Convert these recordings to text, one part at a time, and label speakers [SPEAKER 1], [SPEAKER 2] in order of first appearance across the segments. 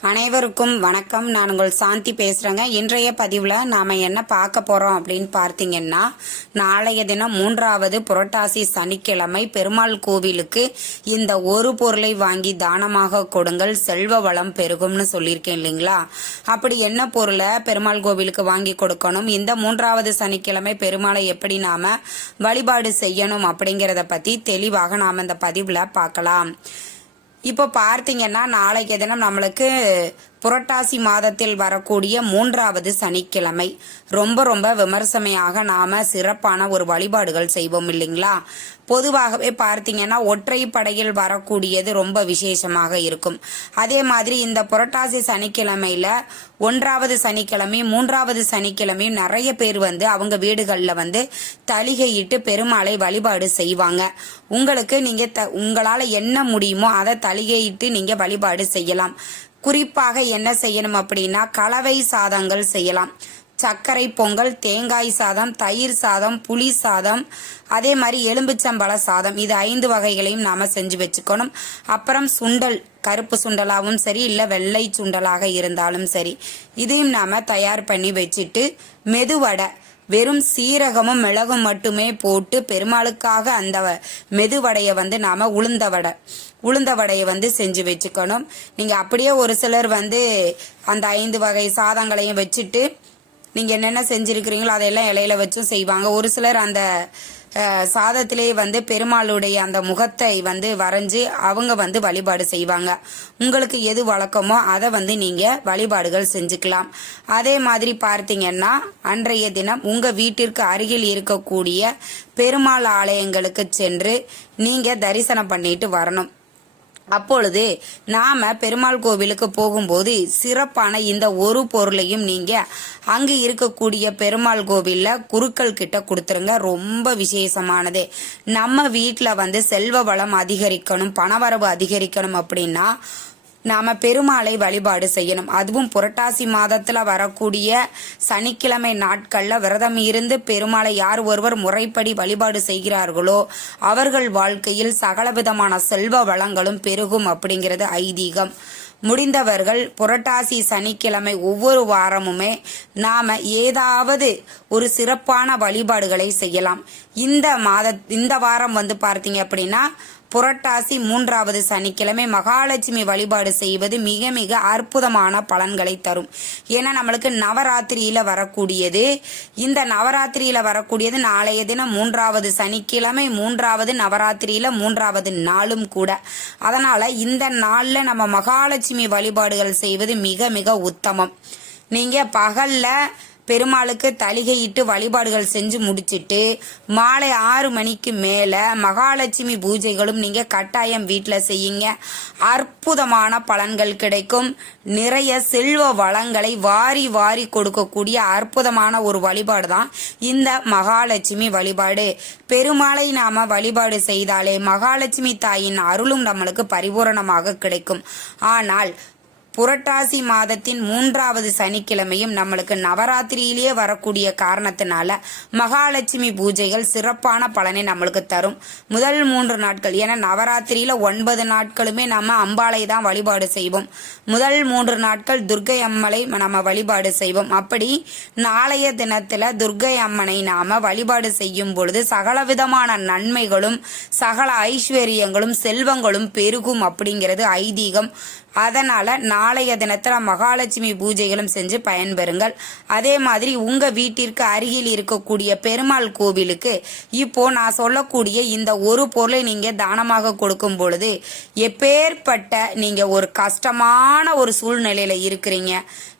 [SPEAKER 1] அனைவருக்கும் வணக்கம். நான் உங்கள் சாந்தி பேசுகிறேங்க இன்றைய பதிவில் நாம் என்ன பார்க்க போகிறோம் அப்படின்னு பார்த்தீங்கன்னா நாளைய தினம் மூன்றாவது புரட்டாசி சனிக்கிழமை பெருமாள் கோவிலுக்கு இந்த ஒரு பொருளை வாங்கி தானமாக கொடுங்கள் செல்வ வளம் பெருகும்னு சொல்லியிருக்கேன் இல்லைங்களா? அப்படி என்ன பொருளை பெருமாள் கோவிலுக்கு வாங்கி கொடுக்கணும்? இந்த மூன்றாவது சனிக்கிழமை பெருமாளை எப்படி நாம் வழிபாடு செய்யணும் அப்படிங்கிறத பற்றி தெளிவாக நாம் இந்த பதிவில் பார்க்கலாம். இப்போ பார்த்தீங்கன்னா நாளைக்கு தினம் நம்மளுக்கு புரட்டாசி மாதத்தில் வரக்கூடிய மூன்றாவது சனிக்கிழமை. ரொம்ப ரொம்ப விமர்சனையாக நாம சிறப்பான ஒரு வழிபாடுகள் செய்வோம் இல்லைங்களா? பொதுவாகவே பார்த்தீங்கன்னா ஒற்றை படையில் வரக்கூடியது ரொம்ப விசேஷமாக இருக்கும். அதே மாதிரி இந்த புரட்டாசி சனிக்கிழமையில ஒன்றாவது சனிக்கிழமை மூன்றாவது சனிக்கிழமையும் நிறைய பேர் வந்து அவங்க வீடுகளில் வந்து தலிகையிட்டு பெருமாளை வழிபாடு செய்வாங்க. உங்களுக்கு நீங்க த உங்களால் என்ன முடியுமோ அதை தலிகையிட்டு நீங்க வழிபாடு செய்யலாம். குறிப்பாக என்ன செய்யணும் அப்படின்னா கலவை சாதங்கள் செய்யலாம். சர்க்கரை பொங்கல் தேங்காய் சாதம் தயிர் சாதம் புளி சாதம் அதே மாதிரி எலும்புச்சம்பழ சாதம். இது ஐந்து வகைகளையும் நாம செஞ்சு வச்சுக்கணும். அப்புறம் சுண்டல் கருப்பு சுண்டலாகவும் சரி இல்லை வெள்ளை சுண்டலாக இருந்தாலும் சரி இதையும் நாம தயார் பண்ணி வச்சுட்டு மெதுவடை வெறும் சீரகமும் மிளகும் மட்டுமே போட்டு பெருமாளுக்காக அந்த மெதுவடையை வந்து நாம உளுந்த வடை உளுந்த வடையை வந்து செஞ்சு வச்சுக்கணும். நீங்க அப்படியே ஒரு சிலர் வந்து அந்த ஐந்து வகை சாதங்களையும் வச்சுட்டு நீங்க என்னென்ன செஞ்சிருக்கிறீங்களோ அதையெல்லாம் இலையில வச்சும் செய்வாங்க. ஒரு சிலர் அந்த சாதத்திலே வந்து பெருமாளுடைய அந்த முகத்தை வந்து வரைஞ்சு அவங்க வந்து வழிபாடு செய்வாங்க. உங்களுக்கு எது வழக்கமோ அதை வந்து நீங்க வழிபாடுகள் செஞ்சுக்கலாம். அதே மாதிரி பார்த்தீங்கன்னா அன்றைய தினம் உங்க வீட்டிற்கு அருகில் இருக்கக்கூடிய பெருமாள் ஆலயங்களுக்கு சென்று நீங்க தரிசனம் பண்ணிட்டு வரணும். அப்பொழுது நாம பெருமாள் கோவிலுக்கு போகும்போது சிறப்பான இந்த ஒரு பொருளையும் நீங்க அங்கு இருக்கக்கூடிய பெருமாள் கோவில்ல குருக்கள் கிட்ட கொடுத்துருங்க. ரொம்ப விசேஷமானது. நம்ம வீட்டில் வந்து செல்வ வளம் அதிகரிக்கணும் பணவரவு அதிகரிக்கணும் அப்படின்னா நாம பெருமாளை வழிபாடு செய்யணும். அதுவும் புரட்டாசி மாதத்துல வரக்கூடிய சனிக்கிழமை நாட்கள்ல விரதம் இருந்து பெருமாளை யார் ஒருவர் முறைப்படி வழிபாடு செய்கிறார்களோ அவர்கள் வாழ்க்கையில் சகலவிதமான செல்வ வளங்களும் பெருகும் அப்படிங்கிறது ஐதீகம். முடிந்தவர்கள் புரட்டாசி சனிக்கிழமை ஒவ்வொரு வாரமுமே நாம ஏதாவது ஒரு சிறப்பான வழிபாடுகளை செய்யலாம். இந்த மாத இந்த வாரம் வந்து பார்த்தீங்க அப்படின்னா புரட்டாசி மூன்றாவது சனிக்கிழமை மகாலட்சுமி வழிபாடு செய்வது மிக மிக அற்புதமான பலன்களை தரும். ஏன்னா நம்மளுக்கு நவராத்திரியில வரக்கூடியது. இந்த நவராத்திரியில வரக்கூடியது நாளைய தினம் மூன்றாவது சனிக்கிழமை மூன்றாவது நவராத்திரியில மூன்றாவது நாளும் கூட. அதனால இந்த நாள்ல நம்ம மகாலட்சுமி வழிபாடுகள் செய்வது மிக மிக உத்தமம். நீங்க பகல்ல பெருமாளுக்கு தலிகையிட்டு வழிபாடுகள் செஞ்சு முடிச்சிட்டு மாலை ஆறு மணிக்கு மேல மகாலட்சுமி பூஜைகளும் நீங்க கட்டாயம் வீட்டில் செய்யுங்க. அற்புதமான பலன்கள் கிடைக்கும். நிறைய செல்வ வளங்களை வாரி வாரி கொடுக்கக்கூடிய அற்புதமான ஒரு வழிபாடு தான் இந்த மகாலட்சுமி வழிபாடு. பெருமாளை நாம வழிபாடு செய்தாலே மகாலட்சுமி தாயின் அருளும் நம்மளுக்கு பரிபூரணமாக கிடைக்கும். ஆனால் புரட்டாசி மாதத்தின் மூன்றாவது சனிக்கிழமையும் நம்மளுக்கு நவராத்திரியிலேயே வரக்கூடிய காரணத்தினால மகாலட்சுமி பூஜைகள் சிறப்பான பலனை நம்மளுக்கு தரும். முதல் மூன்று நாட்கள் ஏன்னா நவராத்திரியில ஒன்பது நாட்களுமே நம்ம அம்பாளை தான் வழிபாடு செய்வோம். முதல் மூன்று நாட்கள் துர்க்கை அம்மலை நம்ம வழிபாடு செய்வோம். அப்படி நாளைய தினத்துல துர்க்கை அம்மனை நாம வழிபாடு செய்யும் பொழுது சகல விதமான நன்மைகளும் சகல ஐஸ்வர்யங்களும் செல்வங்களும் பெருகும் அப்படிங்கிறது ஐதீகம். அதனால நாளைய தினத்துல மகாலட்சுமி பூஜைகளும் செஞ்சு பயன்பெறுங்கள். அதே மாதிரி உங்க வீட்டிற்கு அருகில் இருக்கக்கூடிய பெருமாள் கோவிலுக்கு இப்போ நான் சொல்லக்கூடிய இந்த ஒரு பொருளை நீங்க தானமாக கொடுக்கும் பொழுது எப்பேற்பட்ட நீங்க ஒரு கஷ்டமான ஒரு சூழ்நிலையில இருக்கிறீங்க.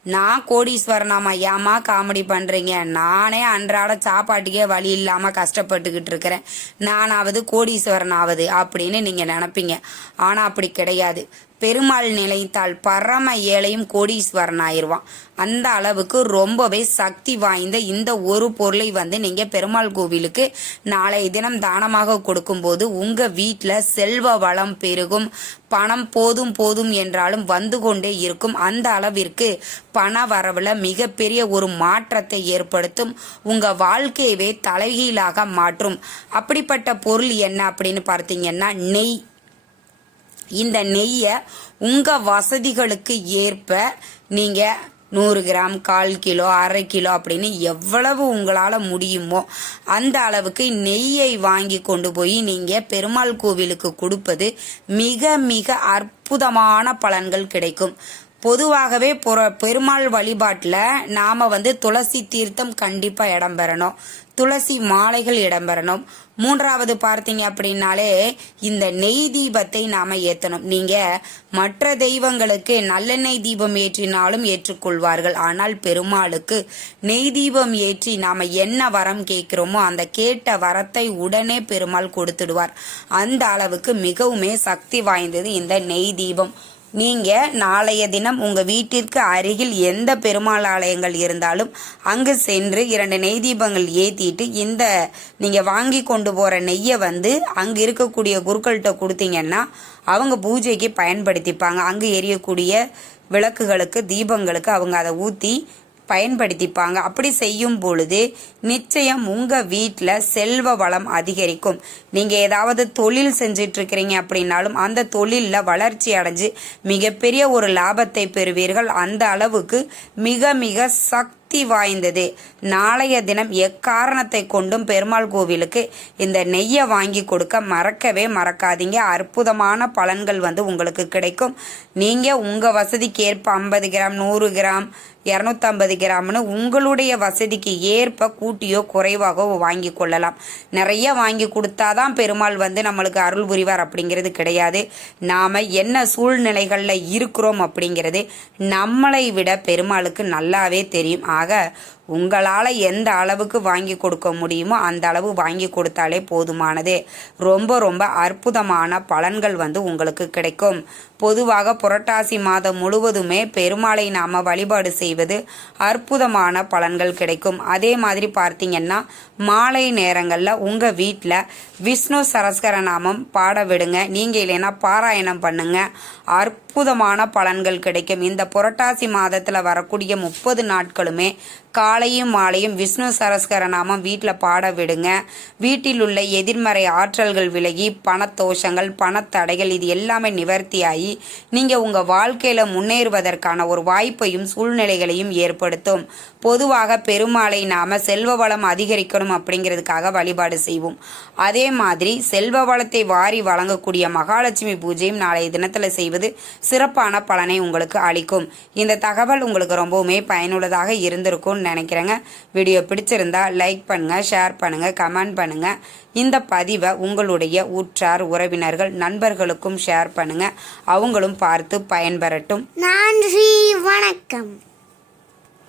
[SPEAKER 1] நான் கோடீஸ்வரனாமா? ஏமா காமெடி பண்றீங்க? நானே அன்றாட சாப்பாட்டுக்கே வழி இல்லாம கஷ்டப்பட்டுக்கிட்டு இருக்கிறேன். நானாவது கோடீஸ்வரனாவது அப்படின்னு நீங்க நினைப்பீங்க. ஆனா அப்படி கிடையாது. பெருமாள் நிலைத்தால் பரம ஏழையும் கோடீஸ்வரன் ஆயிருவான் அந்த அளவுக்கு ரொம்பவே சக்தி வாய்ந்த இந்த ஒரு பொருளை வந்து நீங்க பெருமாள் கோவிலுக்கு நாளைய தினம் தானமாக கொடுக்கும்போது உங்க வீட்டில் செல்வ வளம் பெருகும். பணம் போதும் போதும் என்றாலும் வந்து கொண்டே இருக்கும். அந்த அளவிற்கு பண வரவுல மிகப்பெரிய ஒரு மாற்றத்தை ஏற்படுத்தும். உங்கள் வாழ்க்கையவே தலைகீழாக மாற்றும். அப்படிப்பட்ட பொருள் என்ன அப்படின்னு பார்த்தீங்கன்னா நெய். இந்த நெய்யை உங்கள் வசதிகளுக்கு ஏற்ப நீங்கள் நூறு கிராம் கால் கிலோ அரை கிலோ அப்படின்னு எவ்வளவு உங்களால் முடியுமோ அந்த அளவுக்கு நெய்யை வாங்கி கொண்டு போய் நீங்கள் பெருமாள் கோவிலுக்கு கொடுப்பது மிக மிக அற்புதமான பலன்கள் கிடைக்கும். பொதுவாகவே புற பெருமாள் வழிபாட்டில் நாம் வந்து துளசி தீர்த்தம் கண்டிப்பாக இடம்பெறணும் துளசி மாலைகள் இடம்பெறணும் மூன்றாவது பார்த்தீங்க அப்படின்னாலே இந்த நெய் தீபத்தை நாம் ஏற்றணும் நீங்கள் மற்ற தெய்வங்களுக்கு நல்லெண்ணெய் தீபம் ஏற்றினாலும் ஏற்றுக்கொள்வார்கள். ஆனால் பெருமாளுக்கு நெய் தீபம் ஏற்றி நாம் என்ன வரம் கேட்குறோமோ அந்த கேட்ட வரத்தை உடனே பெருமாள் கொடுத்துடுவார். அந்த அளவுக்கு மிகவுமே சக்தி வாய்ந்தது இந்த நெய் தீபம். நீங்கள் நாளைய தினம் உங்கள் வீட்டிற்கு அருகில் எந்த பெருமாள் ஆலயங்கள் இருந்தாலும் அங்கு சென்று இரண்டு நெய் தீபங்கள் ஏற்றிட்டு இந்த நீங்கள் வாங்கி கொண்டு போகிற நெய்யை வந்து அங்கே இருக்கக்கூடிய குருக்கள்கிட்ட கொடுத்தீங்கன்னா அவங்க பூஜைக்கு பயன்படுத்திப்பாங்க. அங்கு எரியக்கூடிய விளக்குகளுக்கு தீபங்களுக்கு அவங்க அதை ஊற்றி பயன்படுத்திப்பாங்க. அப்படி செய்யும் பொழுது நிச்சயம் உங்கள் வீட்டில் செல்வ வளம் அதிகரிக்கும். நீங்கள் ஏதாவது தொழில் செஞ்சிட்ருக்கிறீங்க அப்படின்னாலும் அந்த தொழிலில் வளர்ச்சி அடைஞ்சு மிகப்பெரிய ஒரு லாபத்தை பெறுவீர்கள். அந்த அளவுக்கு மிக மிக சக்தி வாய்ந்தது. நாளைய தினம் எக்காரணத்தை கொண்டும் பெருமாள் கோவிலுக்கு இந்த நெய்யை வாங்கி கொடுக்க மறக்கவே மறக்காதீங்க. அற்புதமான பலன்கள் வந்து உங்களுக்கு கிடைக்கும். நீங்க உங்க வசதிக்கு ஏற்ப ஐம்பது கிராம் நூறு கிராம் இரநூத்தம்பது கிராம்னு உங்களுடைய வசதிக்கு ஏற்ப கூட்டியோ குறைவாகவோ வாங்கி கொள்ளலாம். நிறைய வாங்கி கொடுத்தாதான் பெருமாள் வந்து நம்மளுக்கு அருள் புரிவார் அப்படிங்கிறது கிடையாது. நாம் என்ன சூழ்நிலைகளில் இருக்கிறோம் அப்படிங்கிறது நம்மளை விட பெருமாளுக்கு நல்லாவே தெரியும். ஆக 그 러. உங்களால் எந்த அளவுக்கு வாங்கி கொடுக்க முடியுமோ அந்த அளவு வாங்கி கொடுத்தாலே போதுமானது. ரொம்ப ரொம்ப அற்புதமான பலன்கள் வந்து உங்களுக்கு கிடைக்கும். பொதுவாக புரட்டாசி மாதம் முழுவதுமே பெருமாளை நாம் வழிபாடு செய்வது அற்புதமான பலன்கள் கிடைக்கும். அதே மாதிரி பார்த்தீங்கன்னா மாலை நேரங்களில் உங்கள் வீட்டில் விஷ்ணு சரஸ்கர நாமம் பாட விடுங்க. நீங்கள் இல்லைன்னா பாராயணம் பண்ணுங்க. அற்புதமான பலன்கள் கிடைக்கும். இந்த புரட்டாசி மாதத்தில் வரக்கூடிய முப்பது நாட்களுமே காலையும் மாலையும் விஷ்ணு சரஸ்கர நாமம் வீட்டில் பாட விடுங்க. வீட்டில் உள்ள எதிர்மறை ஆற்றல்கள் விலகி பணத்தோஷங்கள் பணத்தடைகள் இது எல்லாமே நிவர்த்தியாகி நீங்கள் உங்கள் வாழ்க்கையில் முன்னேறுவதற்கான ஒரு வாய்ப்பையும் சூழ்நிலைகளையும் ஏற்படுத்தும். பொதுவாக பெருமாளை நாம் செல்வ வளம் அதிகரிக்கணும் அப்படிங்கிறதுக்காக வழிபாடு செய்வோம். அதே மாதிரி செல்வ வளத்தை வாரி வழங்கக்கூடிய மகாலட்சுமி பூஜையும் நாளைய தினத்தில் செய்வது சிறப்பான பலனை உங்களுக்கு அளிக்கும். இந்த தகவல் உங்களுக்கு ரொம்பவுமே பயனுள்ளதாக இருந்திருக்கும்னு நினைக்கிறேங்க. வீடியோ பிடிச்சிருந்தா லைக் பண்ணுங்க ஷேர் பண்ணுங்க கமெண்ட் பண்ணுங்க. இந்த பதிவை உங்களுடைய உற்றார் உறவினர்கள் நண்பர்களுக்கும் ஷேர் பண்ணுங்க. அவங்களும் பார்த்து பயன்பெறட்டும்.
[SPEAKER 2] நன்றி வணக்கம்.